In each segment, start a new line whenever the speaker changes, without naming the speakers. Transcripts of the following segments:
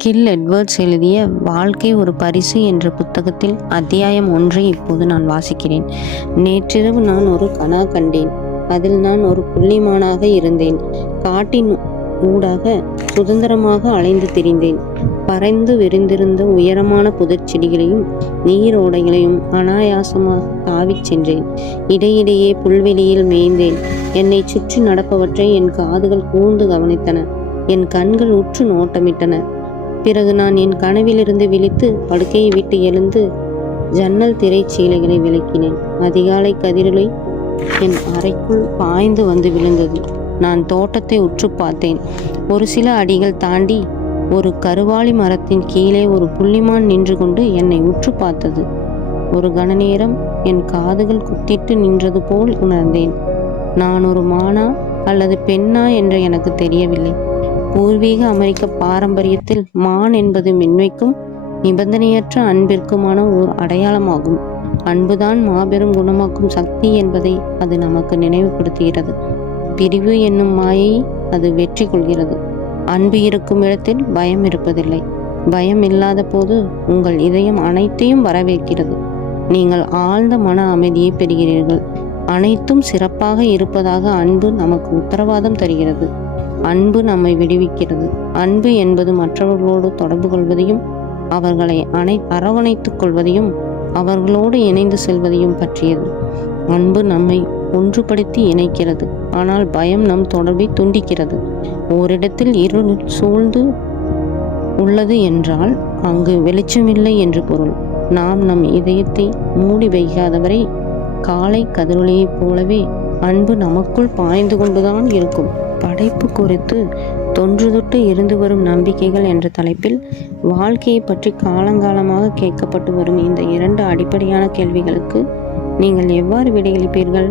Kill Edwards எழுதிய வாழ்க்கை ஒரு பரிசு என்ற புத்தகத்தில் அத்தியாயம் ஒன்றை இப்போது நான் வாசிக்கிறேன். நேற்றிரவு நான் ஒரு கனா கண்டேன். அதில் நான் ஒரு புள்ளிமானாக இருந்தேன். காட்டின் ஊடாக சுதந்திரமாக அலைந்து திரிந்தேன். பறைந்து விரிந்திருந்த உயரமான புதர் செடிகளையும் நீரோடைகளையும் அனாயாசமாக தாவிச் சென்றேன். இடையிடையே புல்வெளியில் மேய்ந்தேன். என்னை சுற்றி நடப்பவற்றை என் காதுகள் கூர்ந்து கவனித்தன. என் கண்கள் உற்று நோட்டமிட்டன. பிறகு நான் என் கனவிலிருந்து விழித்து படுக்கையை விட்டு எழுந்து ஜன்னல் திரைச்சீலைகளை விளக்கினேன். அதிகாலை கதிரலை என் அறைக்குள் பாய்ந்து வந்து விழுந்தது. நான் தோட்டத்தை உற்று பார்த்தேன். ஒரு சில அடிகள் தாண்டி ஒரு கருவாளி மரத்தின் கீழே ஒரு புள்ளிமான் நின்று கொண்டு என்னை உற்று பார்த்தது. ஒரு கணநேரம் என் காதுகள் குத்திட்டு நின்றது போல் உணர்ந்தேன். நான் ஒரு மானா அல்லது பெண்ணா என்று எனக்கு தெரியவில்லை. பூர்வீக அமெரிக்க பாரம்பரியத்தில் மான் என்பது மென்மைக்கும் நிபந்தனையற்ற அன்பிற்குமான ஓர் அடையாளமாகும். அன்புதான் மாபெரும் குணமாக்கும் சக்தி என்பதை அது நமக்கு நினைவுபடுத்துகிறது. பிரிவு என்னும் மாயை அது வெற்றி கொள்கிறது. அன்பு இருக்கும் இடத்தில் பயம் இருப்பதில்லை. பயம் இல்லாத போது உங்கள் இதயம் அனைத்தையும் வரவேற்கிறது. நீங்கள் ஆழ்ந்த மன அமைதியை பெறுகிறீர்கள். அனைத்தும் சிறப்பாக இருப்பதாக அன்பு நமக்கு உத்தரவாதம் தருகிறது. அன்பு நம்மை விடுவிக்கிறது. அன்பு என்பது மற்றவர்களோடு தொடர்பு கொள்வதையும் அவர்களை அனை அரவணைத்துக் கொள்வதையும் அவர்களோடு இணைந்து செல்வதையும் பற்றியது. அன்பு நம்மை ஒன்றுபடுத்தி இணைக்கிறது. ஆனால் பயம் நம் தொடர்பை துண்டிக்கிறது. ஓரிடத்தில் இருள் சூழ்ந்து உள்ளது என்றால் அங்கு வெளிச்சமில்லை என்று பொருள். நாம் நம் இதயத்தை மூடி வைக்காதவரை காலை கதிரொலியைப் போலவே அன்பு நமக்குள் பாய்ந்து கொண்டுதான் இருக்கும். படைப்பு குறித்து தொன்றுதொட்டு இருந்து வரும் நம்பிக்கைகள் என்ற தலைப்பில் வாழ்க்கையை பற்றி காலங்காலமாக கேட்கப்பட்டு வரும் இந்த இரண்டு அடிப்படையான கேள்விகளுக்கு நீங்கள் எவ்வாறு விடையளிப்பீர்கள்?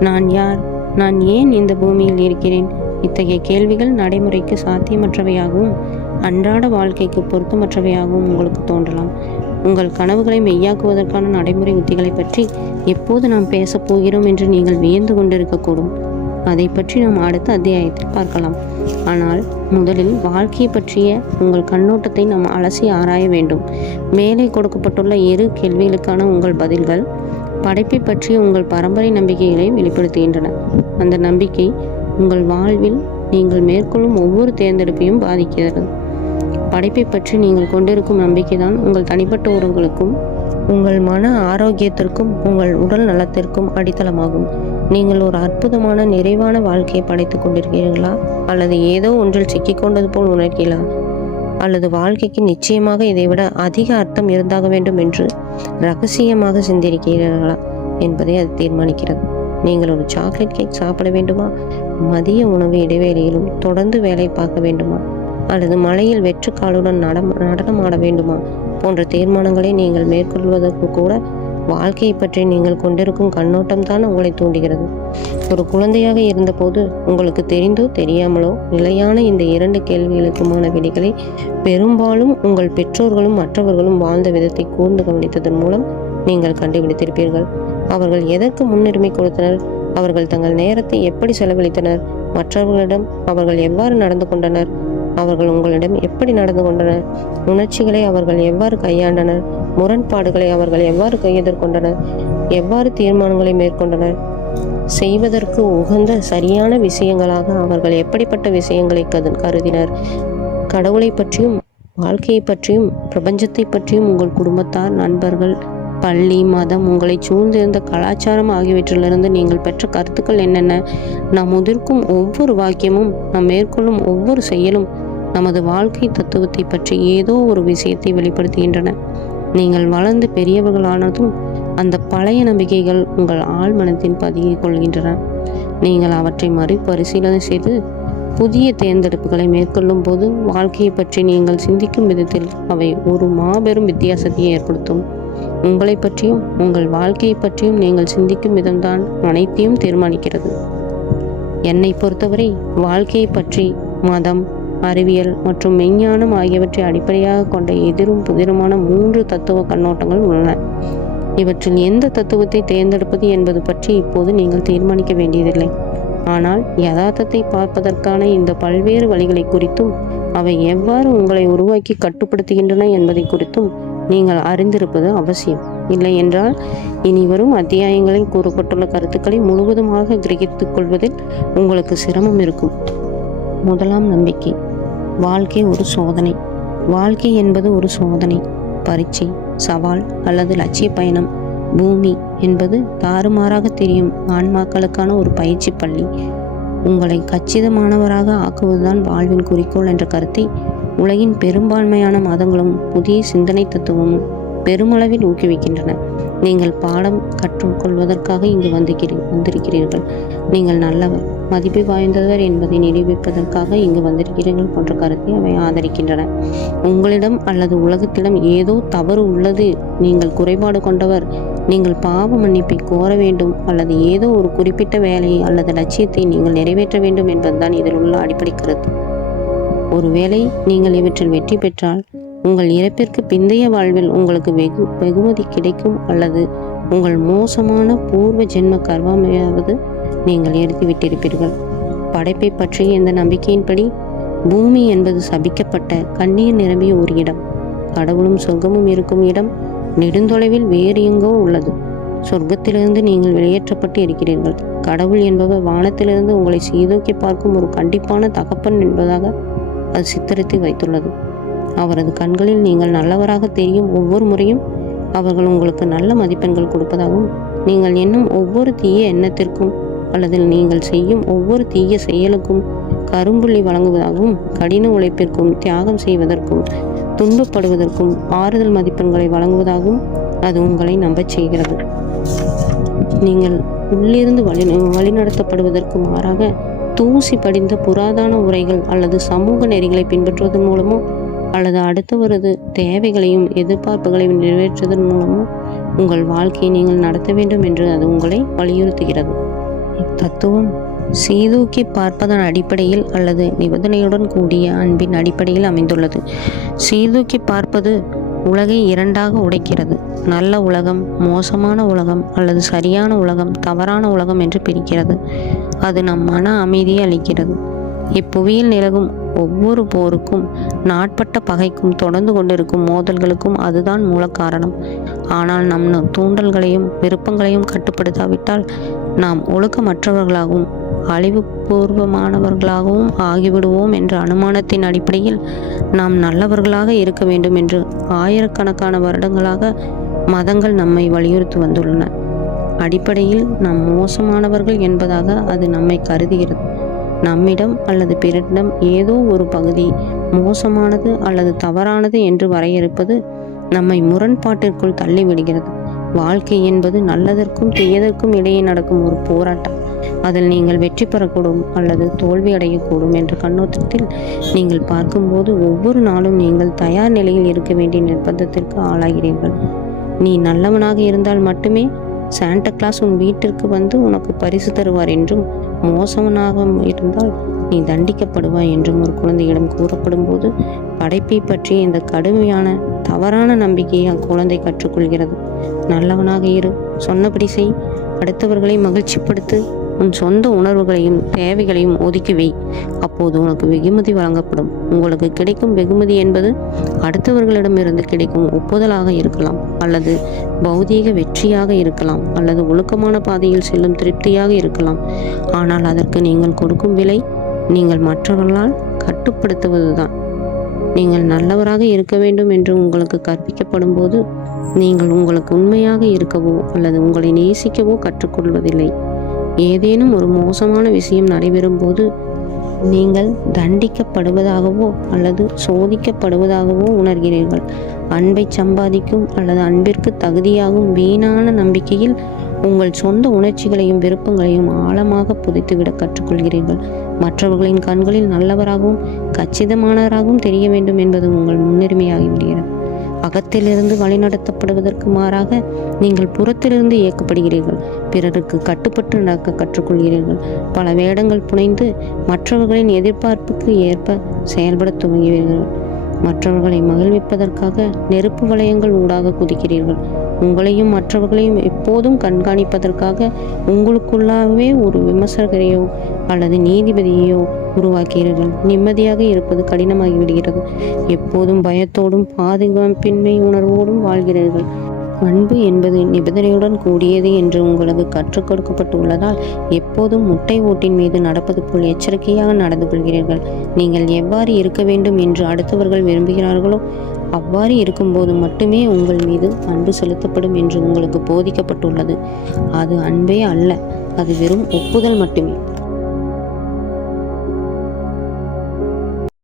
நான் யார்? நான் ஏன் இந்த பூமியில் இருக்கிறேன்? இத்தகைய கேள்விகள் நடைமுறைக்கு சாத்தியமற்றவையாகவும் அன்றாட வாழ்க்கைக்கு பொருத்தமற்றவையாகவும் உங்களுக்கு தோன்றலாம். உங்கள் கனவுகளை மெய்யாக்குவதற்கான நடைமுறை உத்திகளை பற்றி எப்போது நாம் பேசப் போகிறோம் என்று நீங்கள் வியந்து கொண்டிருக்கக்கூடும். அதை பற்றி நாம் அடுத்த அத்தியாயத்தில் பார்க்கலாம். ஆனால் முதலில் வாழ்க்கையை பற்றிய உங்கள் கண்ணோட்டத்தை நாம் அலசி ஆராய வேண்டும். மேலே கொடுக்கப்பட்டுள்ள இரு கேள்விகளுக்கான உங்கள் பதில்கள் படைப்பை பற்றிய உங்கள் பரம்பரை நம்பிக்கைகளை வெளிப்படுத்துகின்றன. அந்த நம்பிக்கை உங்கள் வாழ்வில் நீங்கள் மேற்கொள்ளும் ஒவ்வொரு தேர்ந்தெடுப்பையும் பாதிக்கிறது. படைப்பை பற்றி நீங்கள் கொண்டிருக்கும் நம்பிக்கை தான் உங்கள் தனிப்பட்ட உறவுகளுக்கும் உங்கள் மன ஆரோக்கியத்திற்கும் உங்கள் உடல் நலத்திற்கும் அடித்தளமாகும். நீங்கள் ஒரு அற்புதமான நிறைவான வாழ்க்கையை படைத்துக் கொண்டிருக்கிறீர்களா? அல்லது ஏதோ ஒன்றில் சிக்கிக்கொண்டது போல் உணர்கிறீர்களா? அல்லது வாழ்க்கைக்கு நிச்சயமாக இதைவிட அதிக அர்த்தம் இருந்தாக வேண்டும் என்று ரகசியமாக சிந்திருக்கிறீர்களா என்பதை அது தீர்மானிக்கிறது. நீங்கள் ஒரு சாக்லேட் கேக் சாப்பிட வேண்டுமா? மதிய உணவு இடைவேளையிலும் தொடர்ந்து வேலை பார்க்க வேண்டுமா? அல்லது மலையில் வெற்றுக்காலுடன் நட நடனமாட வேண்டுமா? போன்ற தீர்மானங்களை நீங்கள் மேற்கொள்வதற்கு கூட வாழ்க்கையை பற்றி நீங்கள் கொண்டிருக்கும் கண்ணோட்டம் தான் உங்களை தூண்டுகிறது. ஒரு குழந்தையாக இருந்தபோது உங்களுக்கு தெரிந்தோ தெரியாமலோ நிலையான இந்த இரண்டு கேள்விகளுக்குமான விடைகளை பெரும்பாலும் உங்கள் பெற்றோர்களும் மற்றவர்களும் வாழ்ந்த விதத்தை கூர்ந்து கவனித்ததன் மூலம் நீங்கள் கண்டுபிடித்திருப்பீர்கள். அவர்கள் எதற்கு முன்னுரிமை கொடுத்தனர்? அவர்கள் தங்கள் நேரத்தை எப்படி செலவழித்தனர்? மற்றவர்களிடம் அவர்கள் எவ்வாறு நடந்து கொண்டனர்? அவர்கள் உங்களிடம் எப்படி நடந்து கொண்டனர் உணர்ச்சிகளை அவர்கள் எவ்வாறு கையாண்டனர் முரண்பாடுகளை அவர்கள் எவ்வாறு எதிர்கொண்டனர் எவ்வாறு தீர்மானங்களை மேற்கொண்டனர் செய்வதற்கு உகந்த சரியான விஷயங்களாக அவர்கள் எப்படிப்பட்ட விஷயங்களை கருதினர்? கடவுளை பற்றியும் வாழ்க்கையை பற்றியும் பிரபஞ்சத்தை பற்றியும் உங்கள் குடும்பத்தார் நண்பர்கள் பள்ளி மதம் உங்களை சூழ்ந்திருந்த கலாச்சாரம் ஆகியவற்றிலிருந்து நீங்கள் பெற்ற கருத்துக்கள் என்னென்ன? நாம் முதிர்க்கும் ஒவ்வொரு வாக்கியமும் நாம் மேற்கொள்ளும் ஒவ்வொரு செயலும் நமது வாழ்க்கை தத்துவத்தை பற்றி ஏதோ ஒரு விஷயத்தை வெளிப்படுத்துகின்றன. நீங்கள் வளர்ந்து பெரியவர்களானதும் அந்த பழைய நம்பிக்கைகள் உங்கள் ஆழ் மனத்தின் பதுங்கிக் கொள்கின்றன. நீங்கள் அவற்றை மறுபரிசீலனை செய்து புதிய தேர்ந்தெடுப்புகளை மேற்கொள்ளும் போது வாழ்க்கையை பற்றி நீங்கள் சிந்திக்கும் விதத்தில் அவை ஒரு மாபெரும் வித்தியாசத்தை ஏற்படுத்தும். உங்களை பற்றியும் உங்கள் வாழ்க்கையை பற்றியும் நீங்கள் சிந்திக்கும் விதம்தான் அனைத்தையும் தீர்மானிக்கிறது. என்னை பொறுத்தவரை வாழ்க்கையை பற்றி மதம் அறிவியல் மற்றும் மெஞ்ஞானம் ஆகியவற்றை அடிப்படையாக கொண்ட எதிரும் புதிருமான மூன்று தத்துவ கண்ணோட்டங்கள் உள்ளன. இவற்றில் எந்த தத்துவத்தை தேர்ந்தெடுப்பது என்பது பற்றி இப்போது நீங்கள் தீர்மானிக்க வேண்டியதில்லை. ஆனால் யதார்த்தத்தை பார்ப்பதற்கான இந்த பல்வேறு வழிகளை குறித்தும் அவை எவ்வாறு உங்களை உருவாக்கி கட்டுப்படுத்துகின்றன என்பதை குறித்தும் நீங்கள் அறிந்திருப்பது அவசியம். இல்லை என்றால் இனி வரும் அத்தியாயங்களில் கூறப்பட்டுள்ள கருத்துக்களை முழுவதுமாக கிரகித்துக் கொள்வதில் உங்களுக்கு சிரமம் இருக்கும். முதலாம் நம்பிக்கை வாழ்க்கை ஒரு சோதனை. வாழ்க்கை என்பது ஒரு சோதனை பரீட்சை சவால் அல்லது லட்சிய பயணம். பூமி என்பது தாறுமாறாக தெரியும் ஆன்மாக்களுக்கான ஒரு பயிற்சி பள்ளி. உங்களை கச்சிதமானவராக ஆக்குவதுதான் வாழ்வின் குறிக்கோள் என்ற கருத்தை உலகின் பெரும்பான்மையான மதங்களும் புதிய சிந்தனை தத்துவமும் பெருமளவில் ஊக்குவிக்கின்றன. நீங்கள் பாடம் கற்றுக்கொள்வதற்காக இங்கு வந்திருக்கிறீ வந்திருக்கிறீர்கள். நீங்கள் நல்லவர் மதிப்பு வாய்ந்தவர் என்பதை நிரூபிப்பதற்காக இங்கு வந்திருக்கிறீர்கள் போன்ற கருத்தை அவை ஆதரிக்கின்றன. உங்களிடம் அல்லது உலகத்திடம் ஏதோ தவறு உள்ளது நீங்கள் குறைபாடு கொண்டவர் நீங்கள் பாவ மன்னிப்பை கோர வேண்டும் அல்லது ஏதோ ஒரு குறிப்பிட்ட வேலையை அல்லது லட்சியத்தை நீங்கள் நிறைவேற்ற வேண்டும் என்பதுதான் இதில் உள்ள அடிப்படை கருத்து. ஒருவேளை நீங்கள் இவற்றில் வெற்றி பெற்றால் உங்கள் இறப்பிற்கு பிந்தைய வாழ்வில் உங்களுக்கு வெகு வெகுமதி கிடைக்கும் அல்லது உங்கள் மோசமான பூர்வ ஜென்ம கர்வாமையாவது நீங்கள் எடுத்து விட்டிருப்பீர்கள் படைப்பை பற்றிய இந்த நம்பிக்கையின்படி? பூமி என்பது சபிக்கப்பட்ட கண்ணீர் நிரம்பிய ஒரு இடம். கடவுளும் சொர்க்கமும் இருக்கும் இடம். நெடுந்தொலைவில் வேறு எங்கோ உள்ளது. சொர்க்கத்திலிருந்து நீங்கள் வெளியேற்றப்பட்டு இருக்கிறீர்கள். கடவுள் என்பவர் வானத்திலிருந்து உங்களை சீதோக்கி பார்க்கும் ஒரு கண்டிப்பான தகப்பன் என்பதாக அது சித்தரித்து வைத்துள்ளது. அவரது கண்களில் நீங்கள் நல்லவராக தெரியும் ஒவ்வொரு முறையும் அவர்கள் உங்களுக்கு நல்ல மதிப்பெண்கள் கொடுப்பதாகவும் நீங்கள் எண்ணும் ஒவ்வொரு தீய எண்ணத்திற்கும் அல்லது நீங்கள் செய்யும் ஒவ்வொரு தீய செயலுக்கும் கரும்புள்ளி வழங்குவதாகவும் கடின உழைப்பிற்கும் தியாகம் செய்வதற்கும் துன்பப்படுவதற்கும் ஆறுதல் மதிப்பெண்களை வழங்குவதாகவும் அது உங்களை நம்பச் செய்கிறது. நீங்கள் உள்ளிருந்து வழி வழிநடத்தப்படுவதற்கு மாறாக தூசி படிந்த புராதன உரைகள் அல்லது சமூக நெறிகளை பின்பற்றுவதன் மூலமோ அல்லது அடுத்தவரது தேவைகளையும் எதிர்பார்ப்புகளையும் நிறைவேற்றுவதன் மூலமோ உங்கள் வாழ்க்கையை நீங்கள் நடத்த வேண்டும் என்று அது உங்களை வலியுறுத்துகிறது. இத்தத்துவம் சீதூக்கி பார்ப்பதன் அடிப்படையில் அல்லது நிபந்தனையுடன் கூடிய அன்பின் அடிப்படையில் அமைந்துள்ளது. சீதூக்கி பார்ப்பது உலகை இரண்டாக உடைக்கிறது. நல்ல உலகம் மோசமான உலகம் அல்லது சரியான உலகம் தவறான உலகம் என்று பிரிக்கிறது. அது நம் மன அமைதியை அளிக்கிறது. இப்புவியில் நிலவும் ஒவ்வொரு போருக்கும் நாட்பட்ட பகைக்கும் தொடர்ந்து கொண்டிருக்கும் மோதல்களுக்கும் அதுதான் மூல காரணம். ஆனால் நம் தூண்டல்களையும் விருப்பங்களையும் கட்டுப்படுத்தாவிட்டால் நாம் ஒழுக்கமற்றவர்களாகவும் அழிவுபூர்வமானவர்களாகவும் ஆகிவிடுவோம் என்ற அனுமானத்தின் அடிப்படையில் நாம் நல்லவர்களாக இருக்க வேண்டும் என்று ஆயிரக்கணக்கான வருடங்களாக மதங்கள் நம்மை வலியுறுத்தி வந்துள்ளன. அடிப்படையில் நாம் மோசமானவர்கள் என்பதாக அது நம்மை கருதுகிறது. நம்மிடம் அல்லது பிறரிடம் ஏதோ ஒரு பகுதி மோசமானது அல்லது தவறானது என்று வரையறுப்பது நம்மை முரண்பாட்டிற்குள் தள்ளிவிடுகிறது. வாழ்க்கை என்பது நல்லதற்கும் தீயதற்கும் இடையே நடக்கும் ஒரு போராட்டம். அதில் நீங்கள் வெற்றி பெறக்கூடும் அல்லது தோல்வி அடையக்கூடும் என்ற கண்ணோட்டத்தில் நீங்கள் பார்க்கும்போது ஒவ்வொரு நாளும் நீங்கள் தயார் நிலையில் இருக்க வேண்டிய நிர்பந்தத்திற்கு ஆளாகிறீர்கள். நீ நல்லவனாக இருந்தால் மட்டுமே சாண்டா கிளாஸ் உன் வீட்டிற்கு வந்து உனக்கு பரிசு தருவார் என்றும் மோசவனாக இருந்தால் நீ தண்டிக்கப்படுவாய் என்றும் ஒரு குழந்தையிடம் கூறப்படும் போது படைப்பை பற்றி இந்த கடுமையான தவறான நம்பிக்கையை அக்குழந்தை கற்றுக்கொள்கிறது. நல்லவனாக இரு. சொன்னபடி செய். அடுத்தவர்களை மகிழ்ச்சிப்படுத்து. உன் சொந்த உணர்வுகளையும் தேவைகளையும் ஒதுக்கி வை. அப்போது உனக்கு வெகுமதி வழங்கப்படும். உங்களுக்கு கிடைக்கும் வெகுமதி என்பது அடுத்தவர்களிடமிருந்து கிடைக்கும் ஒப்புதலாக இருக்கலாம் அல்லது பௌதீக வெற்றியாக இருக்கலாம் அல்லது ஒழுக்கமான பாதையில் செல்லும் திருப்தியாக இருக்கலாம். ஆனால் அதற்கு நீங்கள் கொடுக்கும் விலை நீங்கள் மற்றவர்களால் கட்டுப்படுத்துவதுதான். நீங்கள் நல்லவராக இருக்க வேண்டும் என்று உங்களுக்கு கற்பிக்கப்படும் போது நீங்கள் உங்களுக்கு உண்மையாக இருக்கவோ அல்லது உங்களை நேசிக்கவோ கற்றுக்கொள்வதில்லை. ஏதேனும் ஒரு மோசமான விஷயம் நடைபெறும் போது நீங்கள் தண்டிக்கப்படுவதாகவோ அல்லது சோதிக்கப்படுவதாகவோ உணர்கிறீர்கள். அன்பை சம்பாதிக்கும் அல்லது அன்பிற்கு தகுதியாகும் வீணான நம்பிக்கையில் உங்கள் சொந்த உணர்ச்சிகளையும் விருப்பங்களையும் ஆழமாக புதைத்துவிட கற்றுக்கொள்கிறீர்கள். மற்றவர்களின் கண்களில் நல்லவராகவும் கச்சிதமானவராகவும் தெரிய வேண்டும் என்பது உங்கள் முன்னுரிமையாகிவிடுகிறது. அகத்திலிருந்து வழிநடத்தப்படுவதற்கு மாறாக நீங்கள் புறத்திலிருந்து இயக்கப்படுகிறீர்கள். பிறருக்கு கட்டுப்பட்டு நடக்க கற்றுக்கொள்கிறீர்கள். பல வேடங்கள் புனைந்து மற்றவர்களின் எதிர்பார்ப்புக்கு ஏற்ப செயல்பட துவங்குவீர்கள். மற்றவர்களை மகிழ்விப்பதற்காக நெருப்பு வளையங்கள் ஊடாக குதிக்கிறீர்கள். உங்களையும் மற்றவர்களையும் எப்போதும் கண்காணிப்பதற்காக உங்களுக்குள்ளாகவே ஒரு விமர்சகரையோ அல்லது நீதிபதியையோ உருவாக்கிறீர்கள் நிம்மதியாக இருப்பது கடினமாகி விடுகிறது எப்போதும் பயத்தோடும் பாதுகாப்பின்மை உணர்வோடும் வாழ்கிறீர்கள். அன்பு என்பது நிபந்தனையுடன் கூடியது என்று உங்களுக்கு கற்றுக் கொடுக்கப்பட்டுள்ளதால் எப்போதும் முட்டை ஓட்டின் மீது நடப்பது போல் எச்சரிக்கையாக நடந்து கொள்கிறீர்கள். நீங்கள் எவ்வாறு இருக்க வேண்டும் என்று அடுத்தவர்கள் விரும்புகிறார்களோ அவ்வாறு இருக்கும்போது மட்டுமே உங்கள் மீது அன்பு செலுத்தப்படும் என்று உங்களுக்கு போதிக்கப்பட்டுள்ளது. அது அன்பே அல்ல அது வெறும் ஒப்புதல் மட்டுமே.